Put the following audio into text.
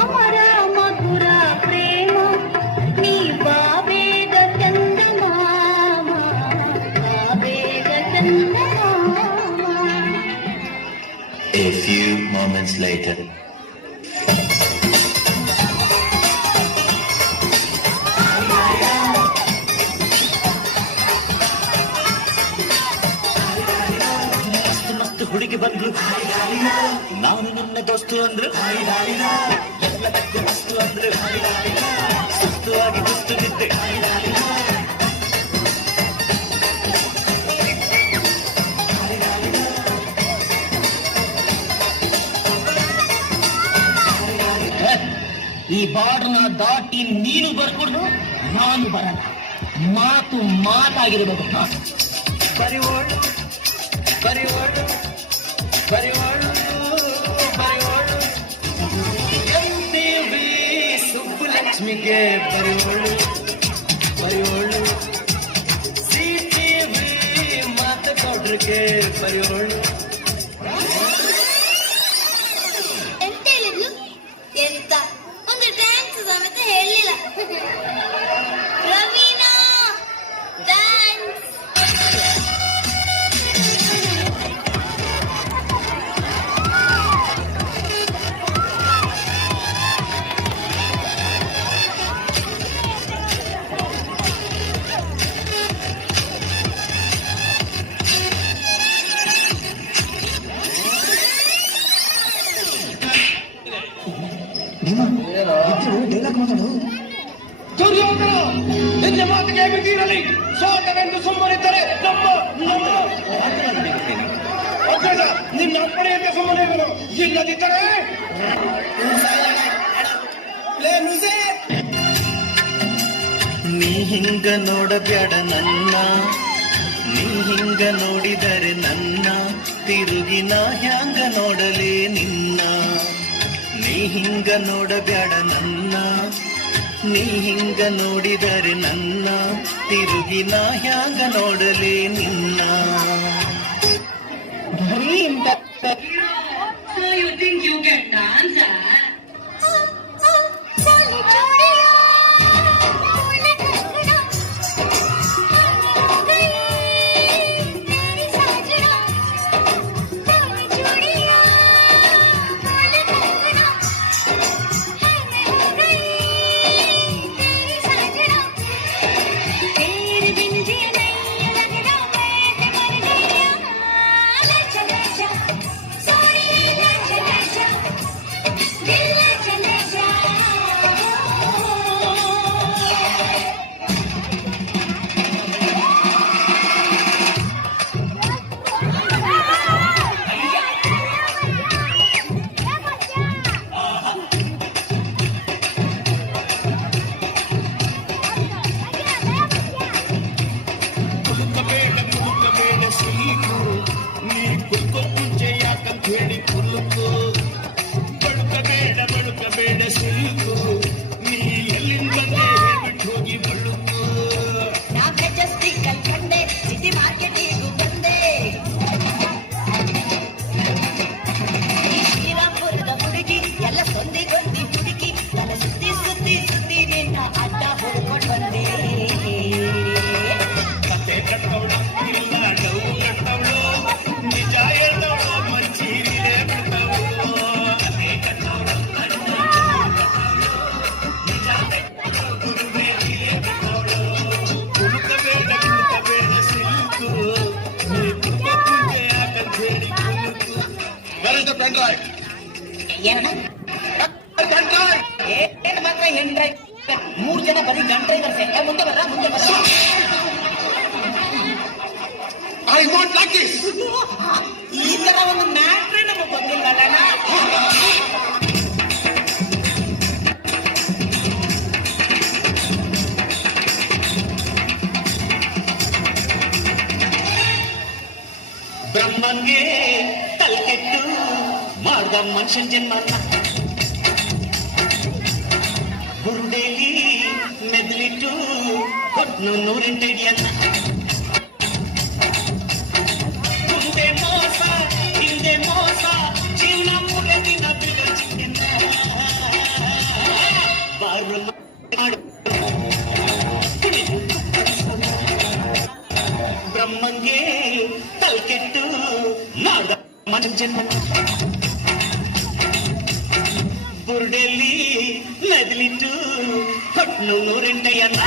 ಅಮರ ಮಧುರ ಪ್ರೇಮ ನೀ ಬಾಬೇಗ ಚಂದಮಾಮ ಬಾಬೇಗ ಚಂದಮಾಮ. A few moments later. ಹುಡುಗಿ ಬಂದ್ರು, ನಾನು ನನ್ನ ದೋಸ್ತು ಅಂದ್ರು, ಎಲ್ಲದಕ್ಕೂ ದೋಸ್ತು ಅಂದ್ರು, ಸುಸ್ತುವಾಗಿ ಕುಸ್ತು ಬಿದ್ದೆ. ಈ ಬಾರ್ಡರ್ನ ದಾಟಿ ನೀನು ಬರ್ಕೊಡು, ನಾನು ಬರಲ್ಲ. ಮಾತು ಮಾತಾಗಿರ್ಬೇಕು. ಬರಿವೋಳು ಬರಿವೋಳು ಬರಿವೋಳು ಬರಿವೋಳು ಎಂಟಿವಿ ಸುಬ್ಬುಲಕ್ಷ್ಮಿಗೆ ಬರಿವೋಳು ಬರಿವೋಳು, ಸಿಟಿವಿ ಮಾತುಗೌಡ್ರಿಗೆ ಬರಿವೋಳು. ಎಂತ ಹೇಳಿದ್ಲು? ಎಂತ ಒಂದು ಡ್ಯಾನ್ಸ್ ಸಮೇತ ಹೇಳಿಲ್ಲ. ರವೀನಾ ಡ್ಯಾನ್ಸ್. ದುರ್ಯೋಧನ, ನಿನ್ನ ಮಾತಿಗೆ ಬಿದ್ದೀರಲಿ. ಸೋತವೆಂದು ಸುಮ್ಮನಿದ್ದರೆ ನಮ್ಮ ಅಗ್ರಜ ನಿನ್ನ ಅಪ್ಪಣೆಯಂತೆ ಸುಮ್ಮನಿರುವರು. ಇಲ್ಲದಿದ್ದರೆ ನೀ ಹಿಂಗ ನೋಡಬ್ಯಾಡ ನನ್ನ, ನೀ ಹಿಂಗ ನೋಡಿದರೆ ನನ್ನ ತಿರುಗಿ ನಾ ಹ್ಯಾಂಗ ನೋಡಲೇ ನಿನ್ನ. ನೀ ಹಿಂಗ ನೋಡಬ್ಯಾಡ ನನ್ನ, ನೀ ಹಿಂಗ ನೋಡಿದರೆ ನನ್ನ ತಿರುಗಿ ನಾ ಹ್ಯಾಂಗ ನೋಡಲೇ ನಿನ್ನ. So you think you can dance, huh? ಕಂಟ್ರಾಯ್ ಏನಣ್ಣ ಕಂಟ್ರಾಯ್ ಏನ್ ಮಾತ್ರ ಹೆಂಡ್ರೈ 3 ಜನ ಬರೀ ಗಂಡ್ರೈವರ್ಸೆ ಮುಂದೆ ಬರ್ರ ಐ ವಾಂಟ್ ಲೈಕ್ ದಿಸ್ ಈ ತರ ಒಂದು ಮ್ಯಾಟ್ರೇ ನಮಗೆ ಬಂದಿಲ್ಲಣ್ಣ. ಬ್ರಹ್ಮಂಗೆ ತಲೆಕೆಟ್ಟು ಮಾಡ್ದ ಮನುಷ್ಯನ್ ಜನ್ಮನ್ನ ಗುರುಡೇಲಿ ಮೆದ್ಲಿಟ್ಟು ಕೊಟ್ನು 108 ಅಡಿಯನ್ನ ಮುಂದೆ ಮೋಸ ಹಿಂದೆ ಮೋಸ ಜೀವನ ಮೂರೇ ದಿನ ಬಿಡೋ ಚಿಕ್ಕನ್ನ ಬಾರು ಮಾಡು ಬ್ರಹ್ಮಂಗೆ ತಲೆಕೆಟ್ಟು ಮಾಡ್ದ ಮನುಷ್ಯನ್ ಜನ್ಮನ್ನ ಬುರುಡೆಲ್ಲಿ ಮೆದ್ಲಿಟ್ಟು ಕೊಟ್ನು 108 ಅನ್ನ